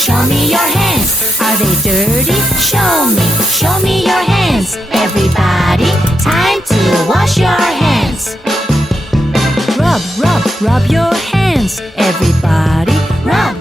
show me your hands. Are they dirty? Show me your hands. Everybody, time to wash your hands. Rub your hands. Everybody, rub.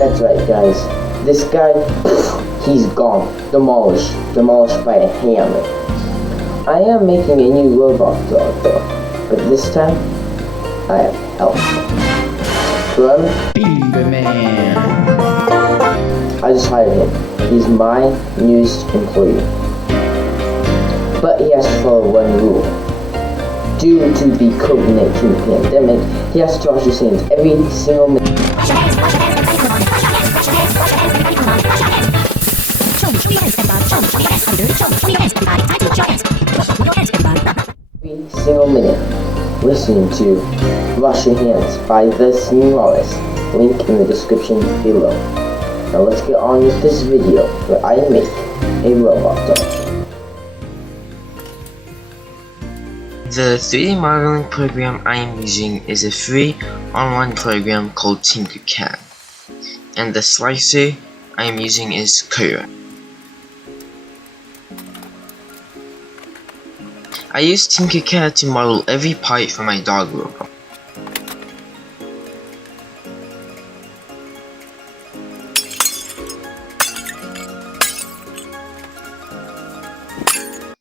That's right, guys. This guy, he's gone. Demolished by a hammer. I am making a new robot dog though, but this time, I have help. Remember? Man. I just hired him. He's my newest employee. But he has to follow one rule. Due to the COVID-19 pandemic, he has to wash his hands every single minute. Every single minute, listening to Wash Your Hands by the Singing Walrus, link in the description below. Now let's get on with this video where I make a robot dog. The 3D modeling program I am using is a free online program called Tinkercad, and the slicer I am using is Cura. I use Tinkercad to model every part for my dog robot.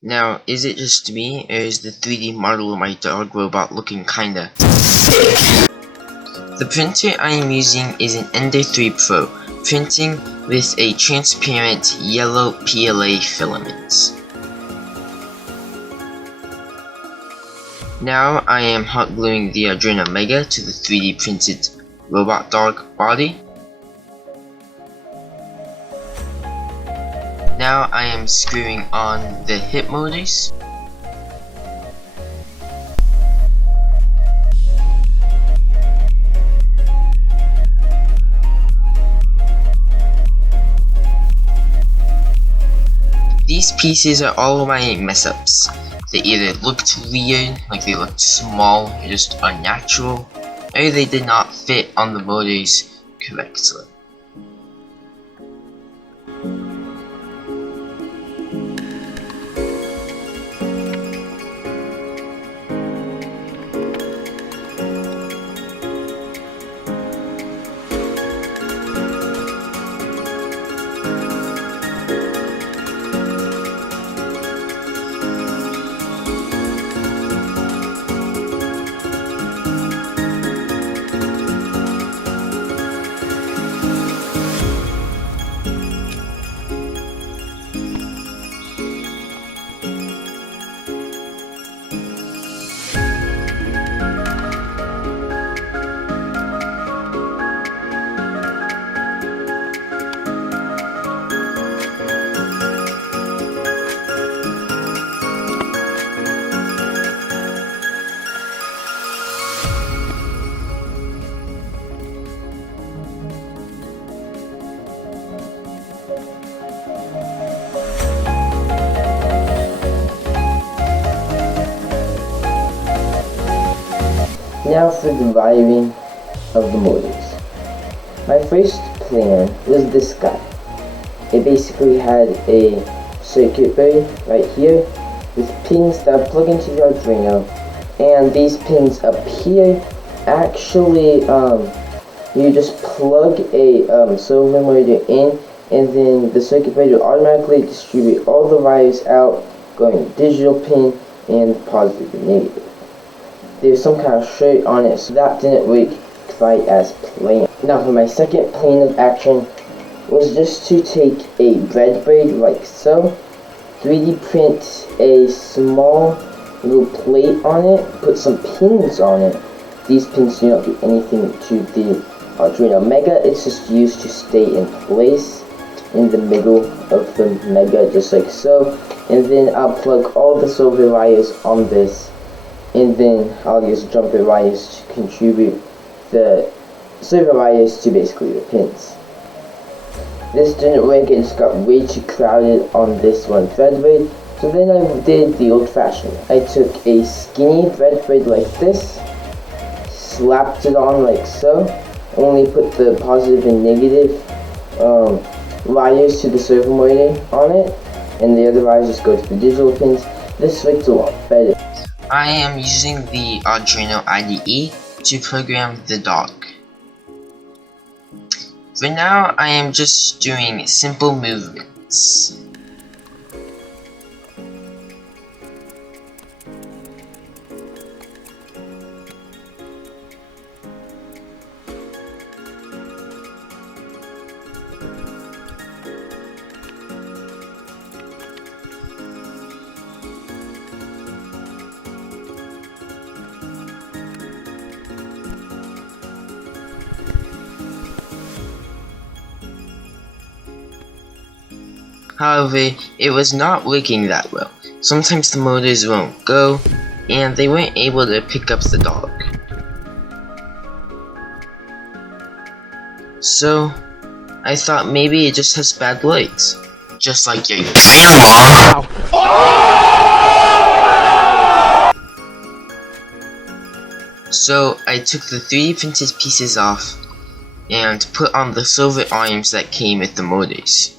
Now, is it just me, or is the 3D model of my dog robot looking kinda thick? The printer I am using is an Ender 3 Pro, printing with a transparent yellow PLA filament. Now I am hot gluing the Adreno Mega to the 3D printed robot dog body. Now I am screwing on the hip motors. These pieces are all my mess ups. They either looked weird, like they looked small, or just unnatural, or they did not fit on the motors correctly. Now for the wiring of the motors. My first plan was this guy. It basically had a circuit board right here with pins that plug into the Arduino, and these pins up here actually you just plug a silver motor in, and then the circuit board will automatically distribute all the wires out, going digital pin and positive and negative. There's some kind of shirt on it, so that didn't work quite as planned. Now for my second plan of action was just to take a breadboard like so, 3D print a small little plate on it, put some pins on it. These pins do not do anything to the Arduino Mega, it's just used to stay in place in the middle of the Mega, just like so. And then I'll plug all the silver wires on this, and then I'll use jumper wires to contribute the silver wires to basically the pins. This didn't work, it just got way too crowded on this one breadboard, so then I did the old fashioned. I took a skinny breadboard like this, slapped it on like so, only put the positive and negative wires to the servo motor on it, and the other wires just go to the digital pins. This worked a lot better. I am using the Arduino IDE to program the dog. For now, I am just doing simple movements. However, it was not working that well. Sometimes the motors won't go, and they weren't able to pick up the dog. So, I thought maybe it just has bad legs. Just like your grandma. So, I took the 3D printed pieces off and put on the silver arms that came with the motors.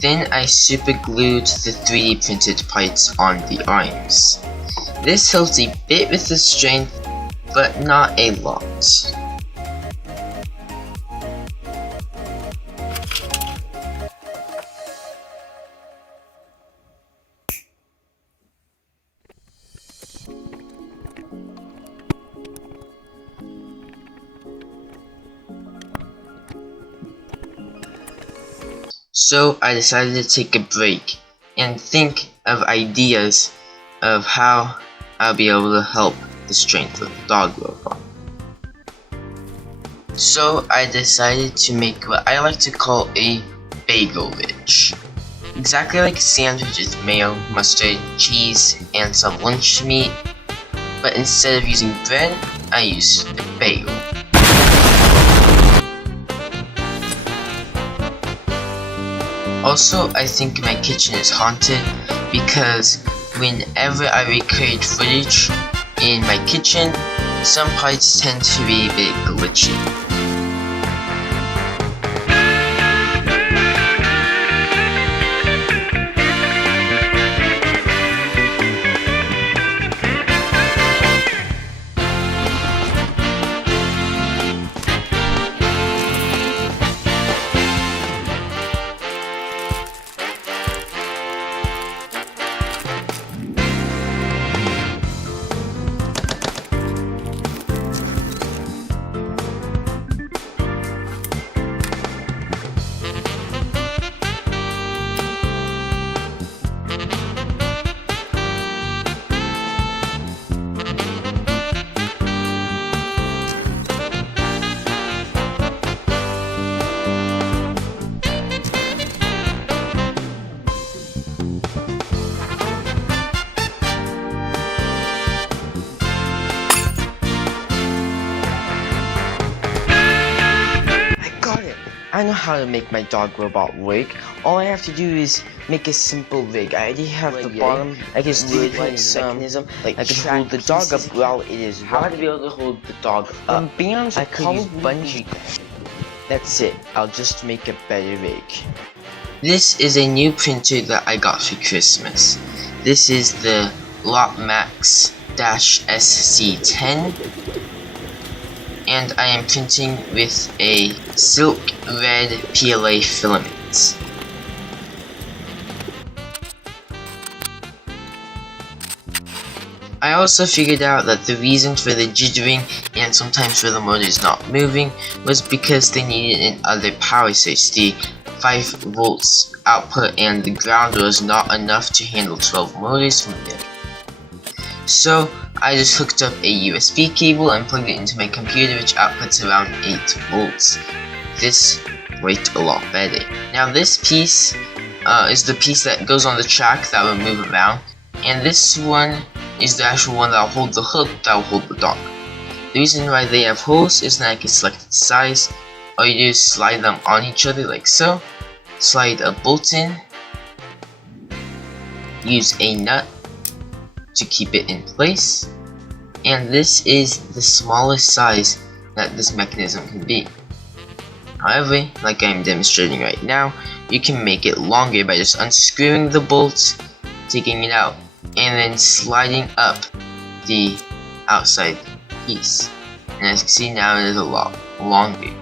Then I super glued the 3D printed parts on the arms. This helped a bit with the strength, but not a lot. So I decided to take a break and think of ideas of how I'll be able to help the strength of the dog robot. So I decided to make what I like to call a bagel ridge. Exactly like a sandwich with mayo, mustard, cheese, and some lunch meat, but instead of using bread, I used a bagel. Also, I think my kitchen is haunted because whenever I record footage in my kitchen, some parts tend to be a bit glitchy. I know how to make my dog robot work. All I have to do is make a simple rig. I already have the bottom. I can just do some mechanism. Like I can hold the dog up while it is how to be able to hold the dog up. Bands I could use bungee. That's it. I'll just make a better rig. This is a new printer that I got for Christmas. This is the Lotmax-SC10. And I am printing with a silk red PLA filament. I also figured out that the reason for the jittering and sometimes for the motors not moving was because they needed another power source. The 5 volts output and the ground was not enough to handle 12 motors from there. So I just hooked up a USB cable and plugged it into my computer, which outputs around 8 volts. This worked a lot better. Now this piece is the piece that goes on the track that will move around, and this one is the actual one that will hold the hook that will hold the dog. The reason why they have holes is that I can select the size. All you do is slide them on each other like so, slide a bolt in, use a nut to keep it in place, and this is the smallest size that this mechanism can be. However, like I'm demonstrating right now, you can make it longer by just unscrewing the bolts, taking it out, and then sliding up the outside piece. And as you can see now, it is a lot longer.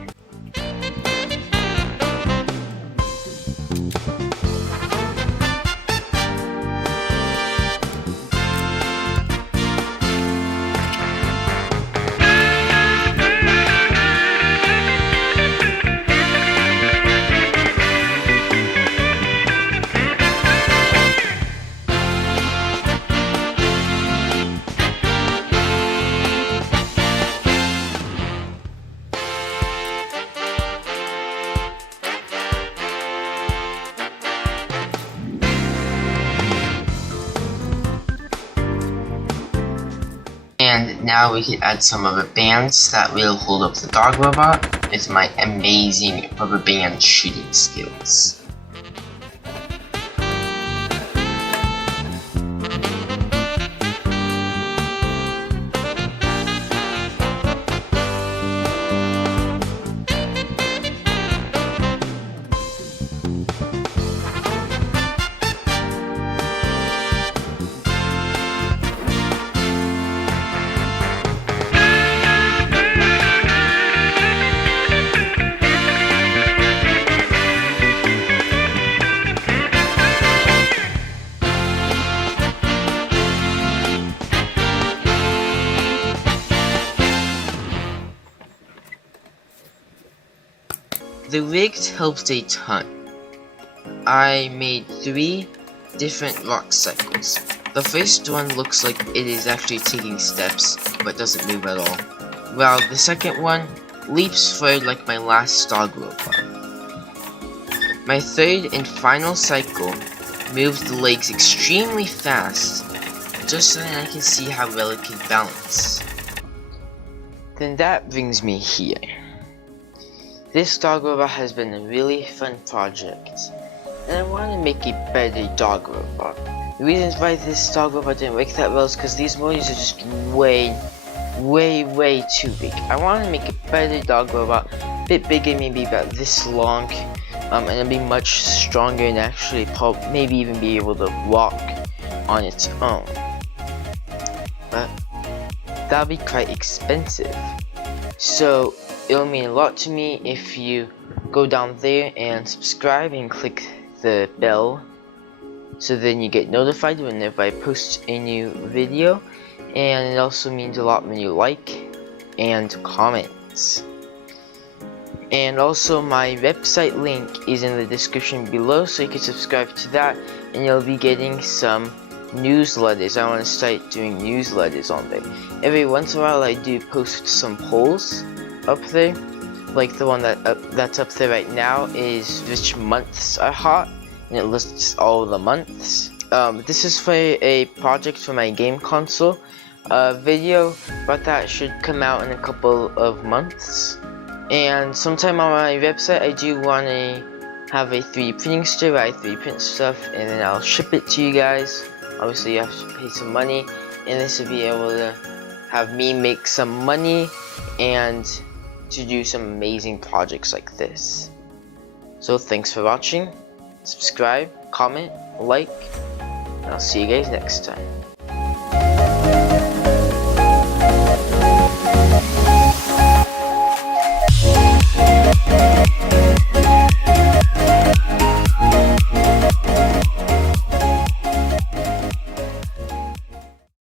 And now we can add some rubber bands that will hold up the dog robot with my amazing rubber band shooting skills. The rig helped a ton. I made 3 different rock cycles. The first one looks like it is actually taking steps, but doesn't move at all. While the second one leaps forward like my last dog robot. My third and final cycle moves the legs extremely fast, just so that I can see how well it can balance. Then that brings me here. This dog robot has been a really fun project, and I want to make a better dog robot. The reasons why this dog robot didn't work that well is because these motors are just way too big. I want to make a better dog robot, a bit bigger, maybe about this long, and it'll be much stronger and actually maybe even be able to walk on its own. But that'll be quite expensive. So it'll mean a lot to me if you go down there and subscribe and click the bell, so then you get notified whenever I post a new video, and it also means a lot when you like and comment. And also my website link is in the description below, so you can subscribe to that and you'll be getting some newsletters. I want to start doing newsletters on there. Every once in a while I do post some polls up there, like the one that's up there right now is which months are hot, and it lists all the months. This is for a project for my game console. Video about that should come out in a couple of months. And sometime on my website I do want to have a 3D printing store where I 3D print stuff and then I'll ship it to you guys. Obviously you have to pay some money, and this will be able to have me make some money and to do some amazing projects like this. So thanks for watching, subscribe, comment, like, and I'll see you guys next time.